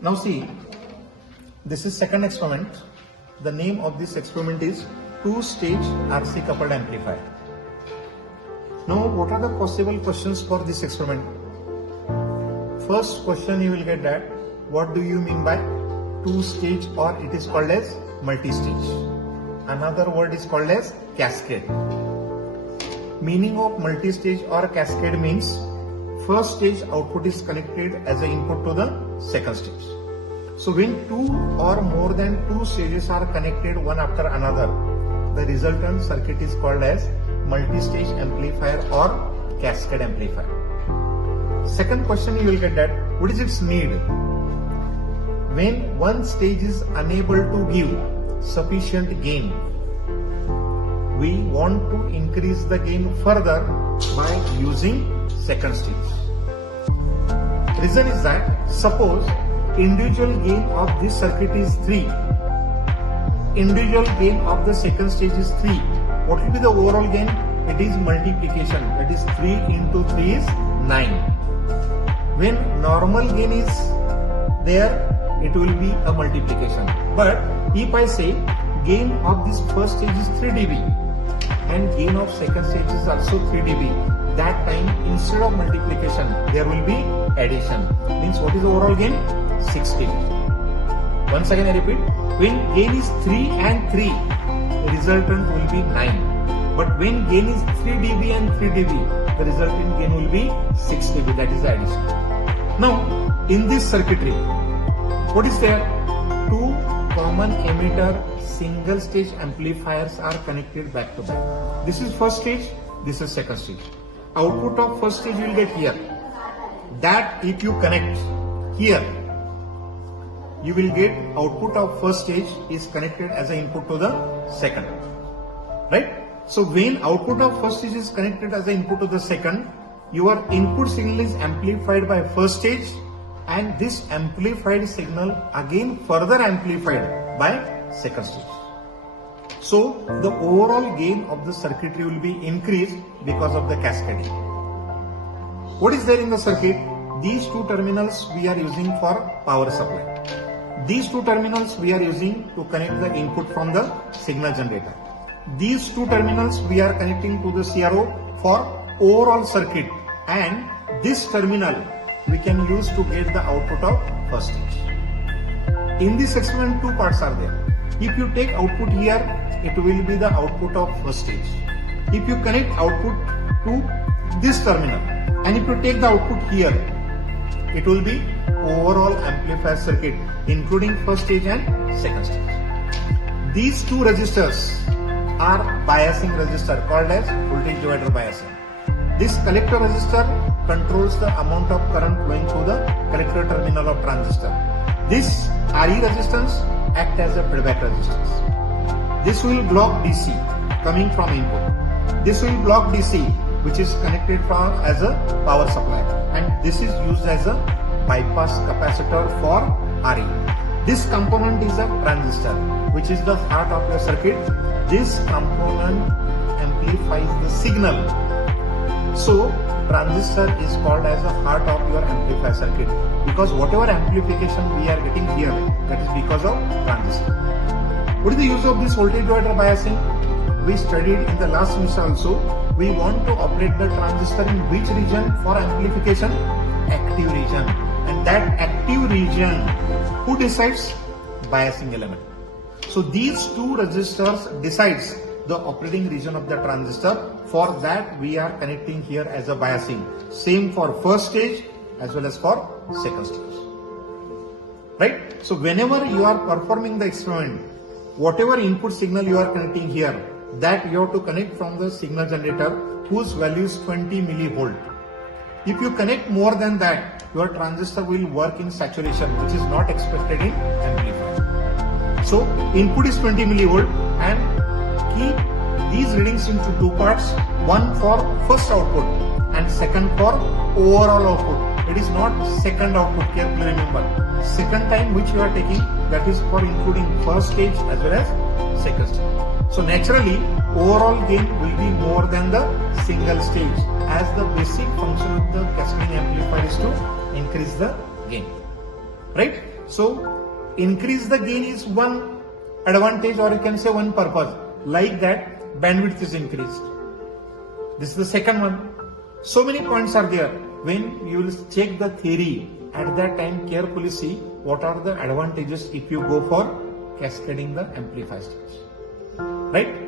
Now see, this is second experiment. The name of this experiment is two-stage RC coupled amplifier. Now what are the possible questions for this experiment? First question you will get that, what do you mean by two-stage, or it is called as multi-stage. Another word is called as cascade. Meaning of multi-stage or cascade means first stage output is connected as an input to the second stage. So when two or more than two stages are connected one after another, the resultant circuit is called as multi-stage amplifier or cascade amplifier. Second question you will get that, what is its need? When one stage is unable to give sufficient gain, we want to increase the gain further by using second stage. Reason is that, suppose individual gain of this circuit is 3, individual gain of the second stage is 3. What will be the overall gain? It is multiplication, that is 3 into 3 is 9. When normal gain is there, it will be a multiplication. But if I say gain of this first stage is 3 dB and gain of second stage is also 3 dB, that time instead of multiplication there will be addition. Means what is the overall gain? 6 dB. Once again I repeat, when gain is 3 and 3, the resultant will be 9. But when gain is 3 dB and 3 dB, the resultant gain will be 6 dB, that is the addition. Now, in this circuitry, what is there? Two common emitter single stage amplifiers are connected back to back. This is first stage, this is second stage. Output of first stage you will get here. That if you connect here, you will get output of first stage is connected as an input to the second. Right? So when output of first stage is connected as an input to the second, your input signal is amplified by first stage, and this amplified signal again further amplified by second stage. So the overall gain of the circuitry will be increased because of the cascading. What is there in the circuit? These two terminals we are using for power supply. These two terminals we are using to connect the input from the signal generator. These two terminals we are connecting to the CRO for overall circuit, and this terminal we can use to get the output of first stage. In this experiment, two parts are there. If you take output here, it will be the output of first stage. If you connect output to this terminal, and if you take the output here, it will be overall amplifier circuit including first stage and second stage. These two resistors are biasing resistor called as voltage divider biasing. This collector resistor controls the amount of current flowing through the collector terminal of transistor. This RE resistance acts as a feedback resistance. This will block DC coming from input. This will block DC which is connected from as a power supply, and this is used as a bypass capacitor for RE. This component is a transistor which is the heart of your circuit. This component amplifies the signal. So transistor is called as the heart of your amplifier circuit, because whatever amplification we are getting here, that is because of transistor. What is the use of this voltage divider biasing? We studied in the last semester also. We want to operate the transistor in which region for amplification? Active region. And that active region, who decides? Biasing element. So these two resistors decides the operating region of the transistor. For that we are connecting here as a biasing. Same for first stage as well as for second stage. Right? So whenever you are performing the experiment, whatever input signal you are connecting here, that you have to connect from the signal generator whose value is 20 millivolt. If you connect more than that, your transistor will work in saturation, which is not expected in amplifier. So input is 20 millivolt, and keep these readings into two parts, one for first output and second for overall output. It is not second output, carefully remember. Second time which you are taking, that is for including first stage as well as second stage. So naturally, overall gain will be more than the single stage, as the basic function of the cascading amplifier is to increase the gain. right? So increase the gain is one advantage, or you can say one purpose. Like that, bandwidth is increased. This is the second one. So many points are there. When you will check the theory, at that time carefully see what are the advantages if you go for cascading the amplifier stage, right?